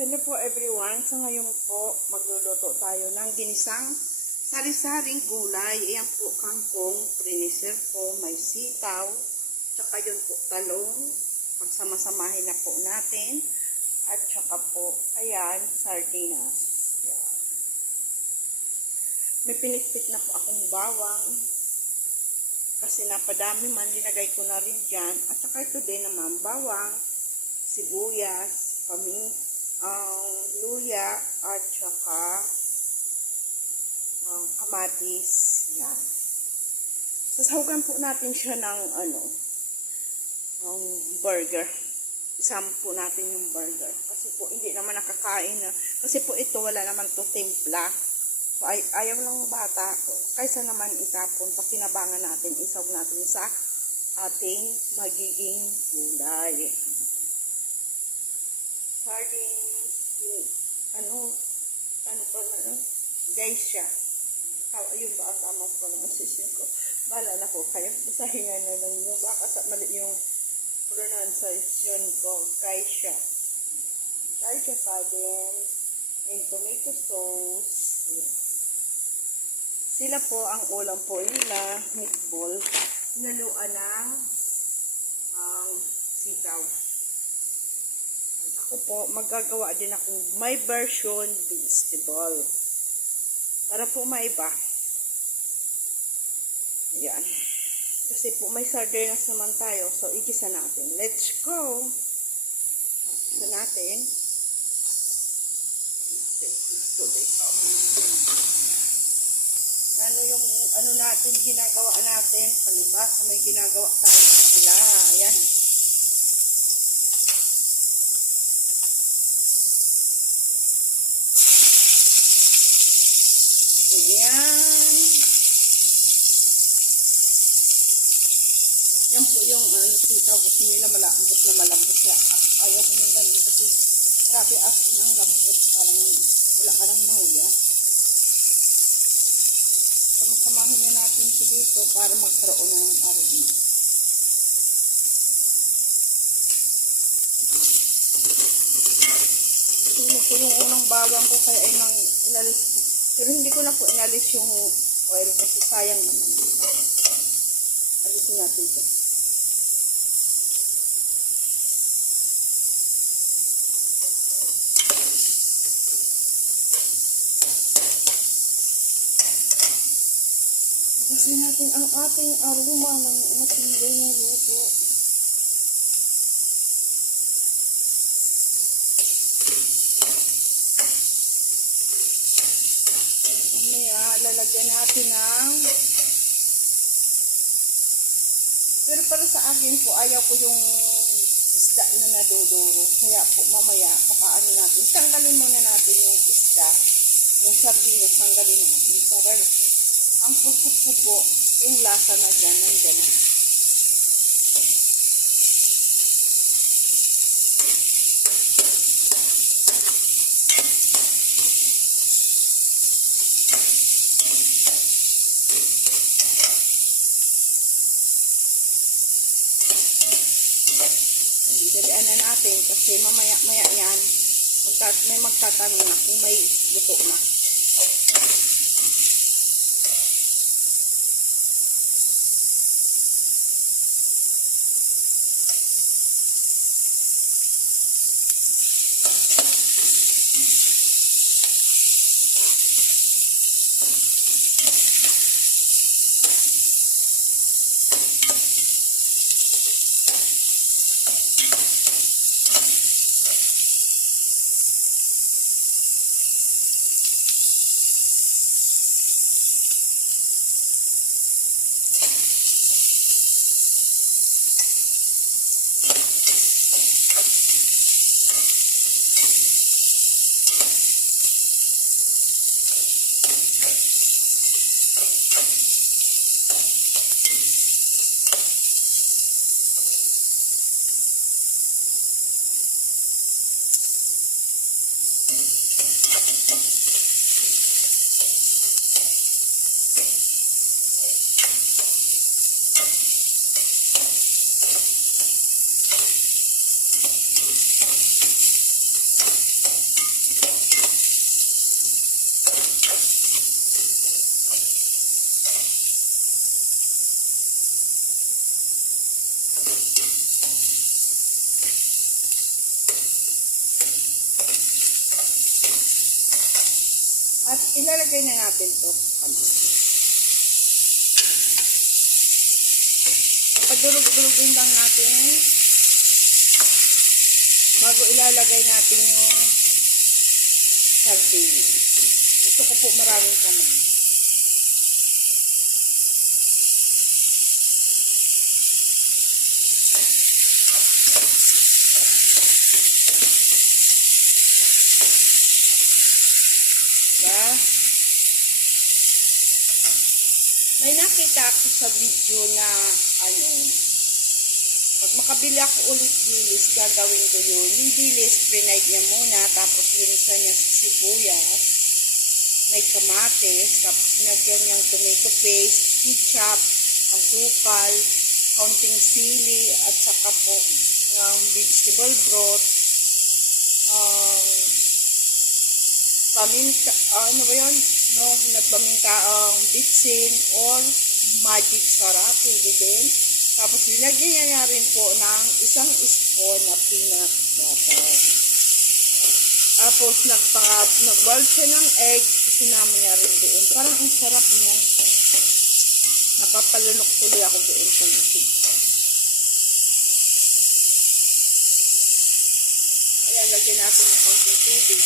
Hello po everyone. So ngayon po magluluto tayo ng ginisang sari-saring gulay. Ayan po kangkong, priniser ko, may sitaw, tsaka yun po talong. Pagsama-samahin na po natin. At tsaka po, ayan, sardinas. Ayan. May pinitpit na po akong bawang. Kasi napadami man, linagay ko na rin dyan. At saka ito din naman, bawang, sibuyas, luya, at saka kamatis. Yan. Sasahugan po natin siya ng burger. Isama po natin yung burger. Kasi po hindi naman nakakain na. Kasi po ito wala naman to timpla. So ayaw lang bata. Kaysa naman itapon, pakinabangan natin, isawag natin sa ating magiging gulay. Sardines, guys siya. Ayun ba ang tamang pronunciation ko? Bala na po kayo. Basahingan na lang nyo. Baka sa mali yung pronunciation ko. Guys siya. Guys siya sardines. And tomato sauce. Ayan. Sila po ang ulam po nila. Meatball. Naluan ng sitaw. Ako po, magagawa din akong my version vegetable. Para po maiba. Ayan. Kasi po may sardinas naman tayo. So, igisa natin. Let's go! Igisa natin. Ano natin, ginagawa natin. Palibasa, may ginagawa tayo sa kabila. Ayan. Yan po yung sitaw. Gusto nila malambot na malambot siya. Ayaw ko nung ganun kasi grabe asin ang lambot. Parang wala ka lang nahuya. Samahin na natin ito dito para magkaroon ng aroma. Sino po yung unang bawang ko kaya ay nang inalis ko. Pero hindi ko na po inalis yung oil kasi sayang naman. Alisin natin ito. Kasi natin ang ating aroma ng ating luto. Mamaya, lalagyan natin ng pero para sa akin po, ayaw ko yung isda na nadodoro. Kaya po, mamaya, pakaano natin. Tanggalin muna natin yung isda. Yung sardinas, tanggalin natin. Para ang purpose ko po, yung lasa na dyan, nandyan na. Dalian na natin kasi mamaya-maya yan, may magtatanong na kung may luto na. ilalagay na natin to. Papadurog-durugin lang natin bago ilalagay natin yung sardines. Gusto ko po maraming kamay. May nakita ako sa video na pag makabili ako ulit dilis, gagawin ko yun. Yung dilis, pre-night niya muna, tapos linisan niya sa sibuyas, may kamatis, tapos nagyan niyang tomato paste, ketchup, asukal, kaunting sili, at saka po ng vegetable broth, paminta, ano ba yun? No, not paminta, bitsin or magic sarap, pwede din. Tapos nilagyan niya rin po ng isang spoon na peanut butter. Tapos nag-boil siya ng egg, sinama niya rin doon. Parang ang sarap niya. Napapalunok tuloy ako doon sa lusig. Ayan, lagyan natin ng konting tubig.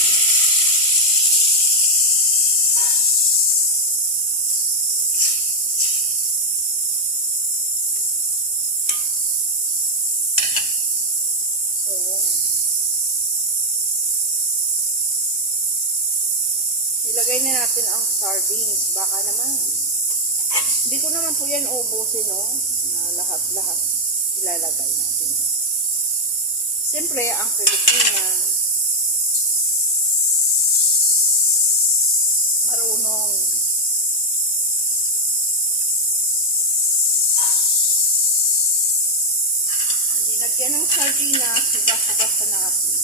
Ilagay na natin ang sardines. Baka naman. Hindi ko naman po yan ubusin, no? Na lahat-lahat ilalagay natin. Siyempre, ang Pilipina, marunong. Nilagyan ng sardinas, hugas-hugasan natin.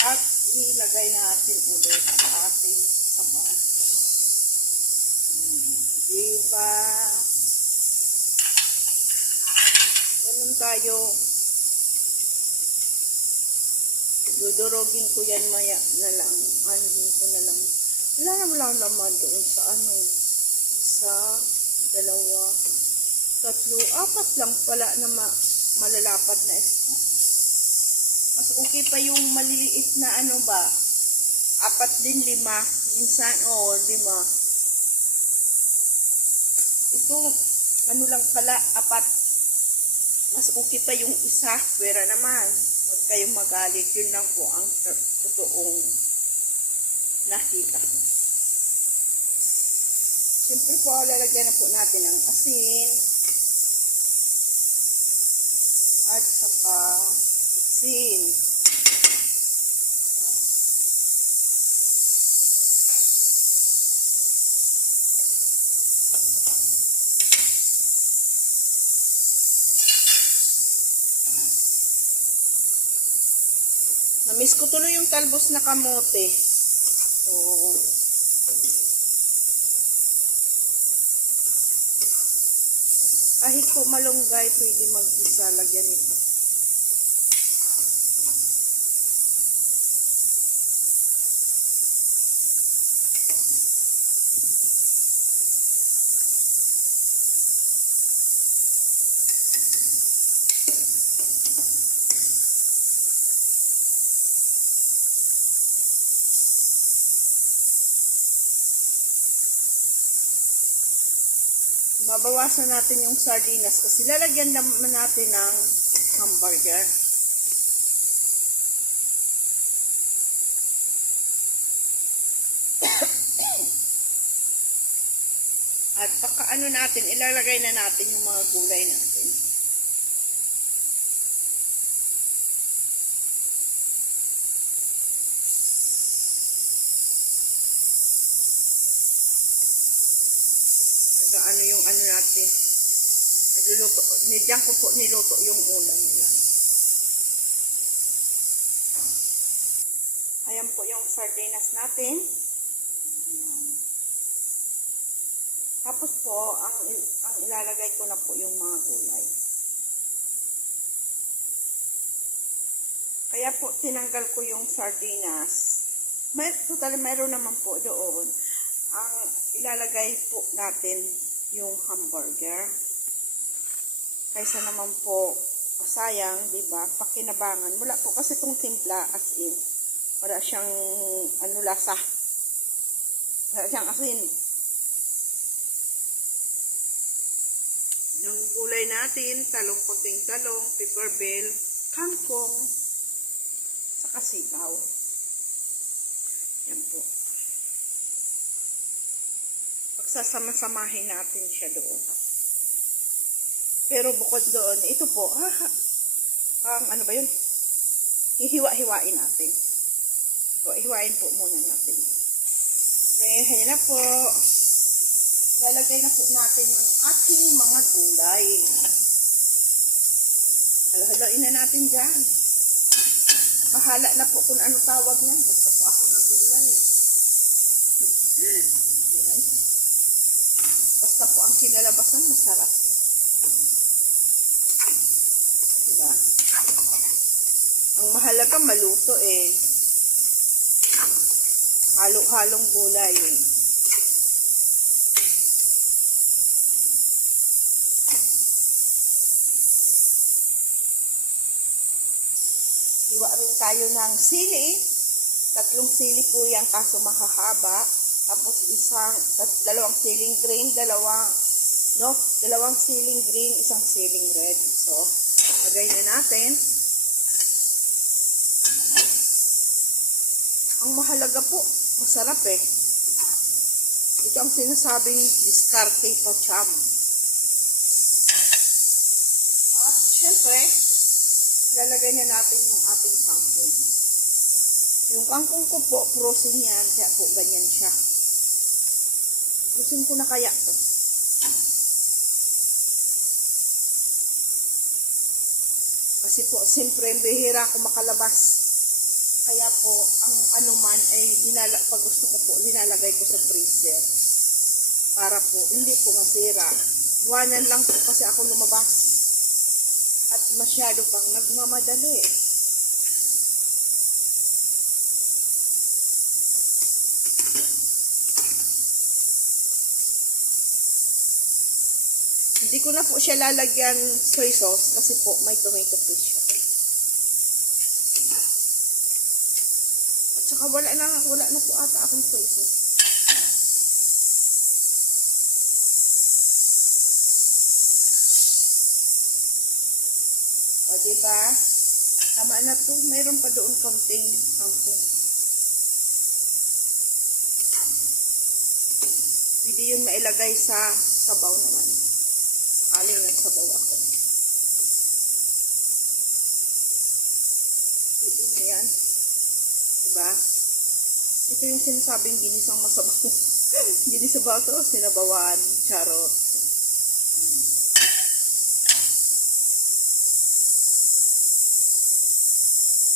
At ilagay natin ulit sa ating sabaw. Diba? Ganun tayo. Dudurogin ko yan maya na lang. Anuhin ko na lang. Wala naman doon sa isa, dalawa, tatlo, apat lang pala na malalapad na isda. Mas okay pa yung maliliit na apat din, 5. Minsan, 5. Ito, lang pala, 4. Mas okay pa yung isa, pwera naman. Huwag kayong magalit. Yun lang po ang totoong nakita ko. Siyempre po, lalagyan na po natin ang asin. At saka bitsin. Namiss ko tuloy yung talbos na kamote. Oo. Kahit po malunggay, pwede mag-isa, lagyan ito. Babawasan natin yung sardinas kasi lalagyan naman natin ng hamburger. At pagkaano natin, ilalagay na natin yung mga gulay natin. Natin. Nagluluto. Diyan ko po niluto yung ulam nila. Ayan po yung sardinas natin. Ayan. Tapos po, ang ilalagay ko na po yung mga gulay. Kaya po, tinanggal ko yung sardinas Totally, mayroon naman po doon. Ang ilalagay po natin yung hamburger. Kaysa naman po, sayang, di ba? Pakinabangan. Wala po kasi itong timpla as in. Wala siyang, lasa. Wala siyang asin. Yung gulay natin, konting talong, pepper bell, kangkong, saka sitaw. Yan po. Pagsasama-samahin natin siya doon. Pero bukod doon, ito po, ano ba yun? Hihiwa-hiwain natin. So, hiwain po muna natin. Okay, ayan na po. Lalagay na po natin ang ating mga gulay. Halo-haloin na natin dyan. Bahala na po kung ano tawag niyan. Basta po ako na gulay. Yan. Basta po ang kinalabasan, masarap. Diba? Ang mahalaga maluto eh. Halo-halong gulay eh. Hiwa rin tayo ng sili. 3 sili po yan kaso makahaba. Tapos 2 siling green, 2 siling green, 1 siling red. So, lagay na natin. Ang mahalaga po, masarap eh. Ito ang sinasabing diskarte pacham. At syempre, lalagay na natin yung ating kangkong. Yung kangkong ko po, frozen yan, kaya po ganyan siya. Gusin ko na kaya to. Kasi po, siyempre, bihira ako makalabas. Kaya po, ang anuman ay pag gusto ko po, linalagay ko sa freezer. Para po, hindi po masira. Buwanan lang po kasi ako lumabas. At masyado pang nagmamadali. Hindi ko na po siya lalagyan soy sauce kasi po may tomato paste siya. At saka wala na po ata akong soy sauce. O diba? Tama na to. Mayroon pa doon konting kangkong. Pwede yun mailagay sa sabaw naman. Sakaling nagsabaw ako. Pwede na yan. Diba? Ito yung sinasabing ginisang masabaw. Ginisabaw to, sinabawan, charot.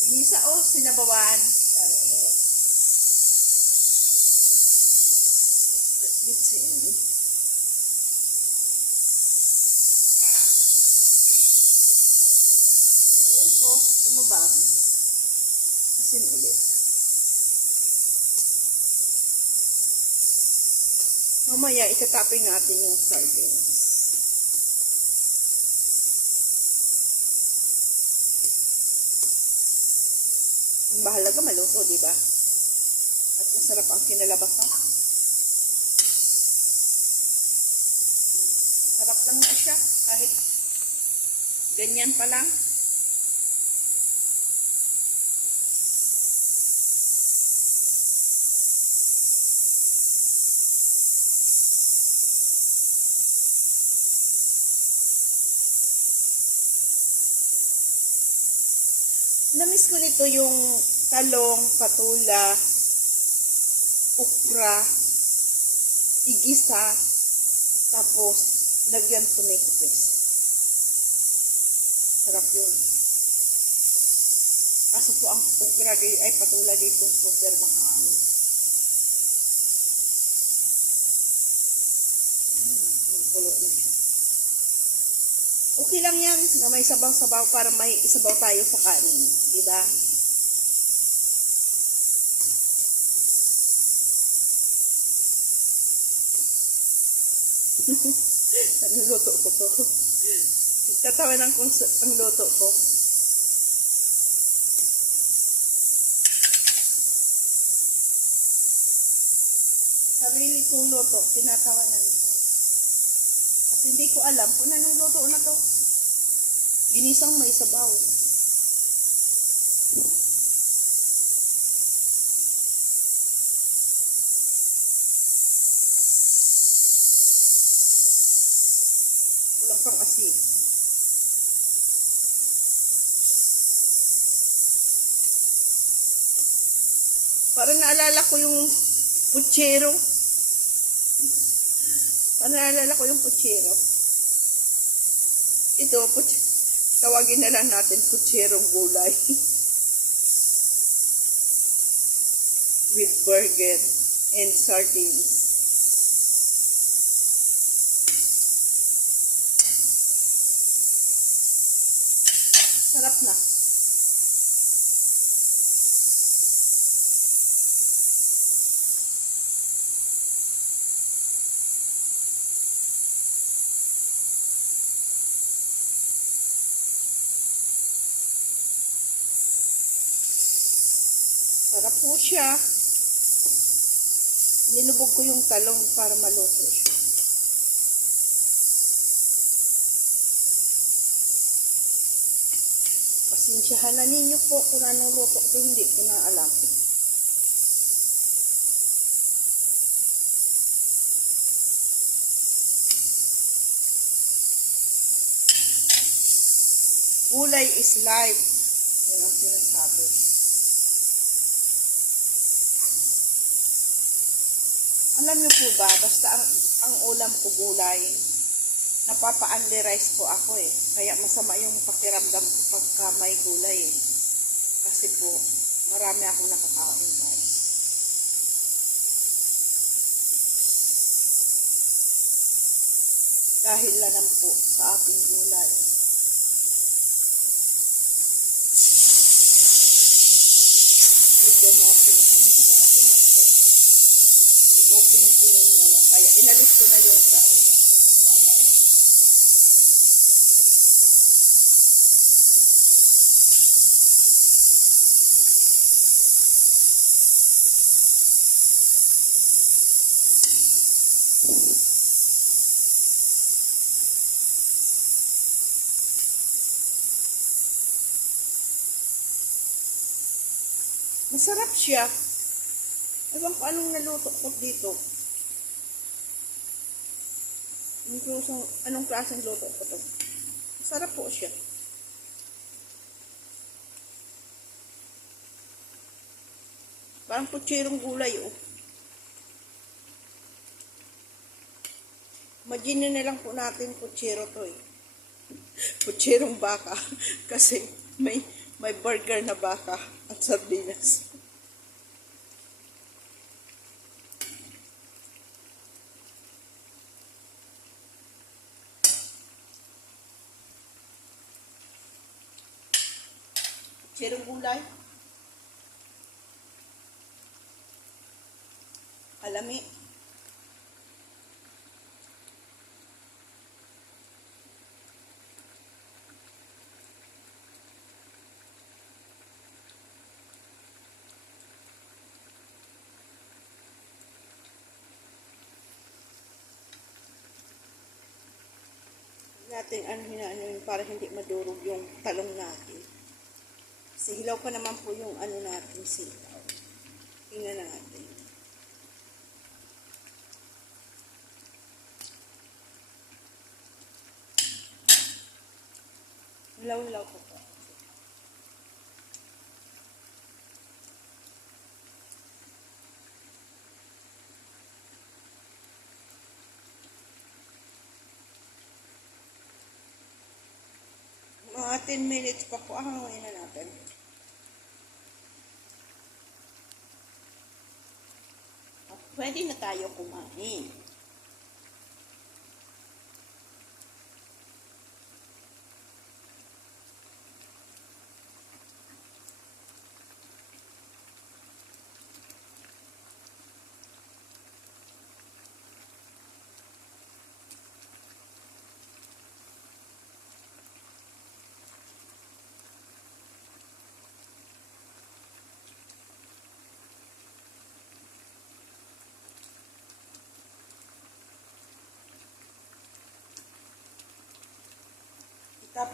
Ginisa o sinabawan, charot. Bitsin. Alam ko, tumabang. Asin ulit. Mamaya, itatapin natin yung sardines. Ang mahalaga maluto, di ba? At masarap ang kinalabasan. Sarap lang na siya, kahit ganyan pa lang. Namiss ko nito yung talong, patula, okra, igisa, tapos lagyan tomato paste. Sarap yun. Kaso po ang okra ay patula dito super mahal. Ang kulo na siya. Okay lang yan na may sabaw-sabaw para may isabaw tayo sa kanin. Diba? Niluluto ko to. Tatawanan kong ang luto ko. Sarili kong luto, tinatawanan ko. At hindi ko alam kung anong luto na to. Ginisang may sabaw. Walang pang asin. Parang naalala ko yung putsero. Parang naalala ko yung putsero. Ito, tawagin na lang natin putserong gulay. With burger and sardines. Sarap na. Sarap po siya. Nilubog ko yung talong para maluto siya. Pasensyahan na ninyo po kung anong luto ko, hindi ko na alam. Gulay is life. Yan ang sinasabi. Alam niyo po ba, basta ang ulam ko gulay, napapa-only rice po ako eh. Kaya masama yung pakiramdam ko pagka may gulay eh. Kasi po, marami akong nakakain guys. Dahil lang po sa ating gulay. Bigyan natin, natin natin. I-open ko yung maya. Kaya inalis ko na yung sa ulam. Masarap siya. Ewan ko anong naluto ko dito. Anong klaseng luto ko to. Masarap po siya. Parang putserong gulay oh. Imagine na lang po natin putsero to eh. Putserong baka. Kasi may burger na baka at sardinas. Putserong gulay. Alami. Natin ano para hindi madurog yung talong natin. Kasi hilaw pa naman po yung ano natin sitaw. Tingnan natin. Hilaw-hilaw po po. Mga 10 minutes pa po. Hanguin na natin. At pwede na tayo kumain.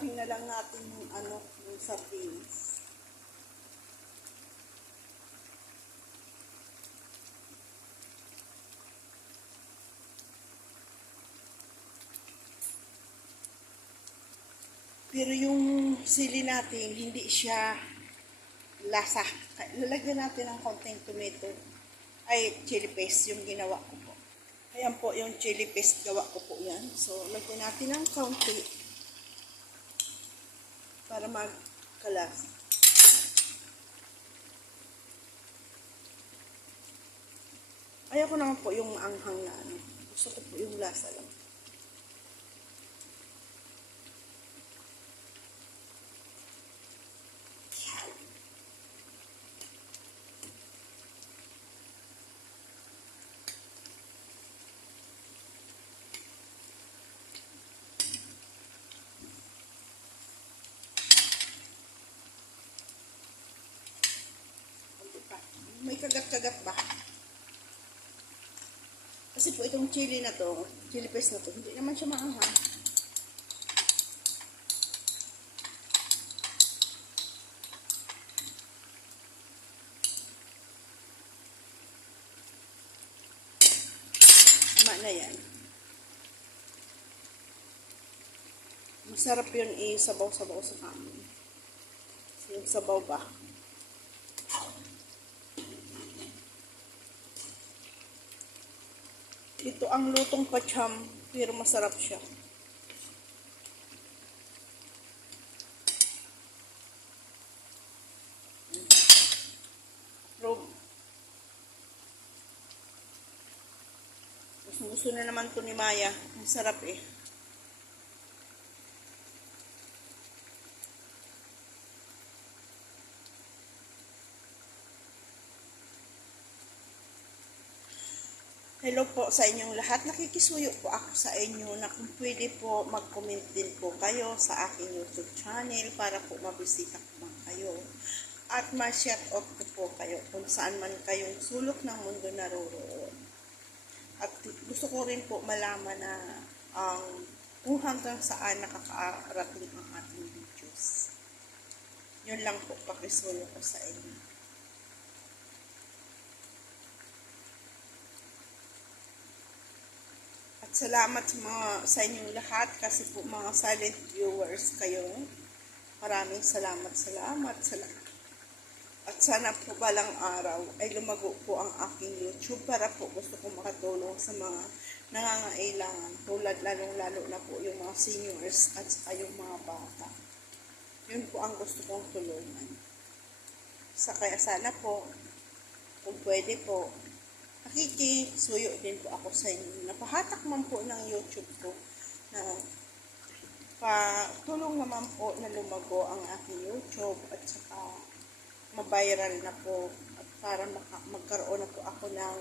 stuffing na lang natin yung yung sardines. Pero yung sili natin, hindi siya lasa. Lalagyan natin ng konting tomato. Ay, chili paste yung ginawa ko po. Ayan po yung chili paste gawa ko po yan. So, lagyan natin ng kaunti para magkalasa. Ayaw ko naman po yung anghang na Gusto ko po yung lasa lang. May kagat-kagat ba? Kasi po itong chili na to, chili paste na to, hindi naman siya maanghang. Tama na yan. Masarap yun sabaw-sabaw sa kanin. Yung sabaw ba? Ito ang lutong pacham, pero masarap siya. Pero, gusto na naman to ni Maya. Masarap eh. Hello po sa inyong lahat. Nakikisuyo po ako sa inyo na kung pwede po mag-comment din po kayo sa aking YouTube channel para po mabisita ko man kayo. At ma-shout out ko po kayo kung saan man kayong sulok ng mundo naroroon. At gusto ko rin po malaman na kung hanggang saan nakakarating ang ating videos. Yun lang po pakisuyo ko sa inyo. Salamat sa inyong lahat kasi po mga silent viewers kayo. Maraming salamat. At sana po balang araw ay lumago po ang aking YouTube para po gusto ko makatulong sa mga nangangailangan tulad lalong-lalo na po yung mga seniors at yung mga bata. Yun po ang gusto kong tulungan. Kaya sana po kung pwede po nakikisuyo din po ako sa inyo. Napahatak man po ng YouTube ko na tulong naman po na lumago ang aking YouTube at saka mabiral na po at para magkaroon na po ako ng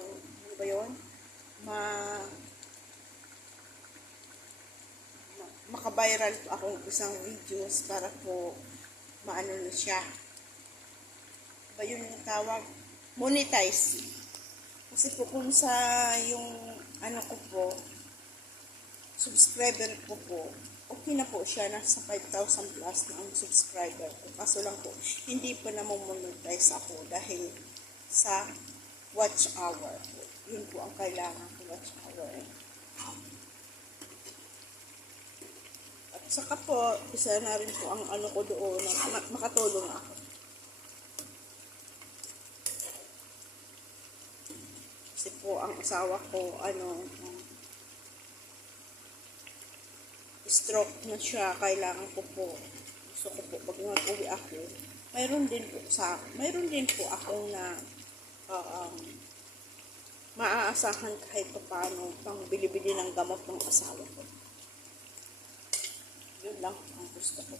ano ba yun? Makabiral po akong isang videos para po maano na siya. Ba yun yung tawag? Monetize. Kasi po kung sa yung ko po, subscriber ko po, okay na po siya, nasa 5,000 plus na ang subscriber ko. Kaso lang po, hindi pa monetize ako dahil sa watch hour po. Yun po ang kailangan ko, watch hour. At saka po, isa na rin po ang ko doon, na makatulong ako. Kasi po ang asawa ko stroke na siya, kailangan ko po gusto ko po pag mag-uwi ako mayroon din po akong na maaasahan kahit paano pang bili-bili ng gamot ng asawa ko. Yun lang ang gusto ko.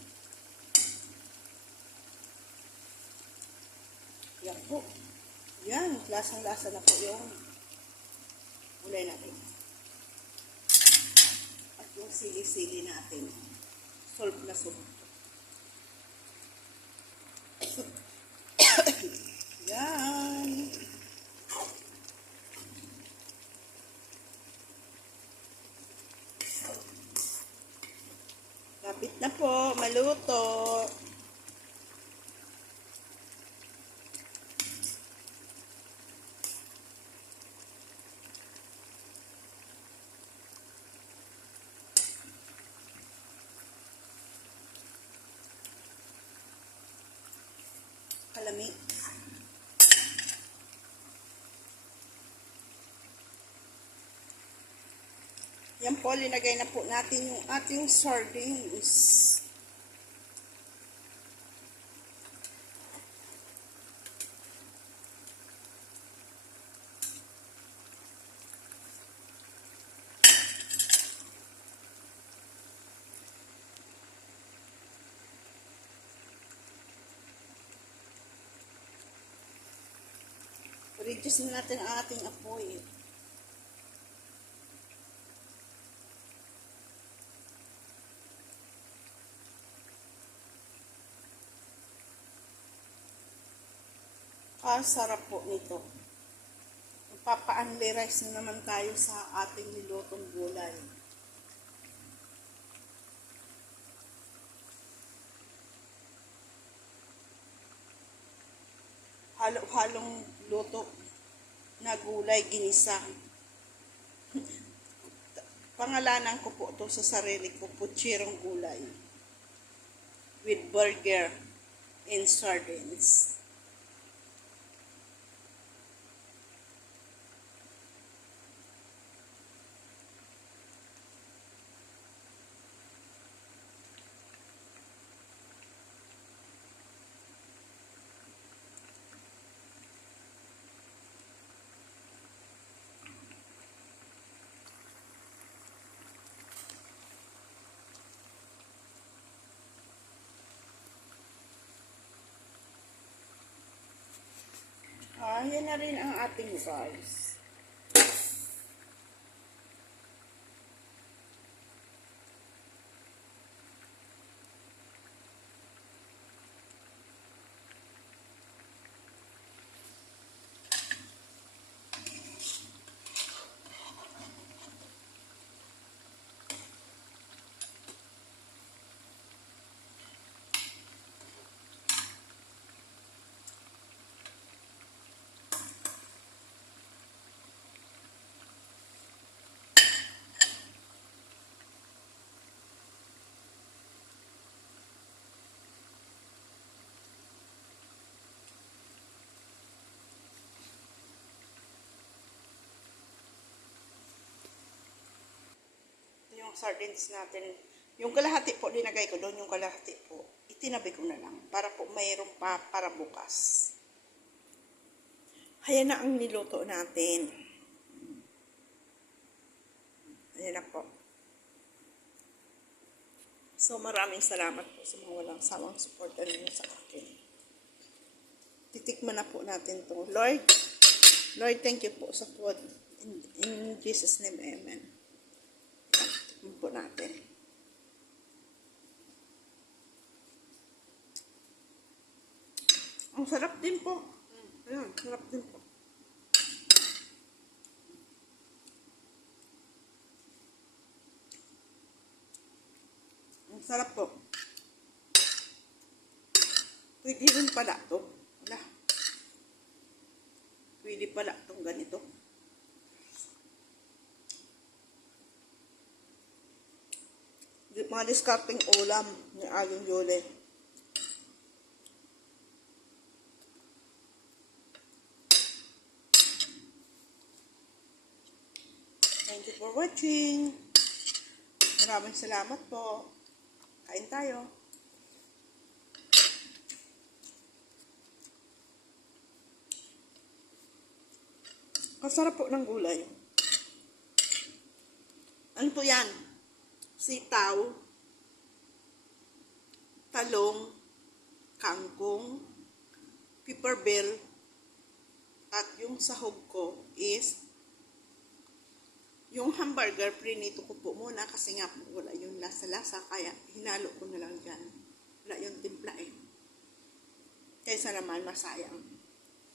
Yan po. Yan, lasang-lasa na po yung ulay natin. At yung sili-sili natin. Solve na solve. Yan. Kapit na po. maluto. Kalami. Yan po, linagay na po natin yung ating sardines. Reduce na natin ang ating apoy. Sarap po nito. Magpapa-only rice na naman tayo sa ating nilutong gulay. Halo-halong luto na gulay ginisa. Pangalanan ko po ito sa sarili ko, putsirong gulay with burger and sardines. Yan na rin ang ating rice. Yung sardines natin, yung kalahati po, linagay ko doon, yung kalahati po, itinabi ko na lang, para po mayroon pa para bukas. Ayan na ang niluto natin. Ayan na po. So, maraming salamat po sa mga walang sawang suporta ninyo sa akin. Titikman na po natin to. Lord, thank you po sa food. In Jesus' name, amen. Tikman po natin. Ang sarap din po. Ayan, sarap din po. Ang sarap po. Pwede rin pala ito. Wala. Pwede pala itong ganito. Mga discarding ulam ni Aling Yole. Thank you for watching. Maraming salamat po. Kain tayo. Kasarap po ng gulay. Ano po yan? Sitaw, talong, kangkong, pepper bell, at yung sahog ko is yung hamburger. Prinito ko po muna kasi nga wala yung lasa-lasa, kaya hinalo ko na lang dyan. Wala yung timpla eh. Kaysa naman masayang.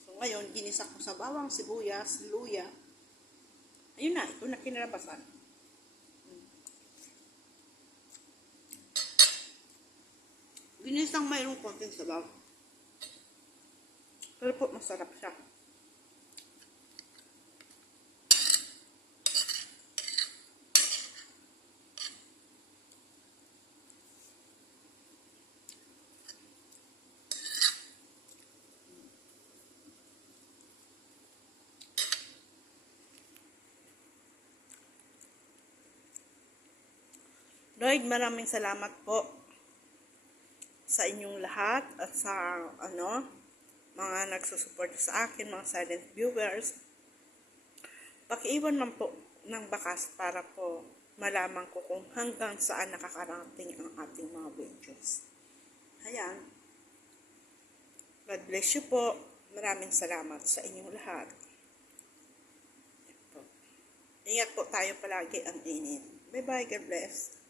So ngayon, ginisa ko sa bawang, sibuyas, luya. Ayun na, ito na kinalabasan. Ginisang mayroong konting sabaw. Pero po, masarap siya. Lord, maraming salamat po sa inyong lahat at sa mga nagsusuporta sa akin, mga silent viewers. Pakiiwan man po ng bakas para po malaman ko kung hanggang saan nakakarating ang ating mga videos. Ayan. God bless you po. Maraming salamat sa inyong lahat. Ingat po tayo palagi ang init. Bye-bye. God bless.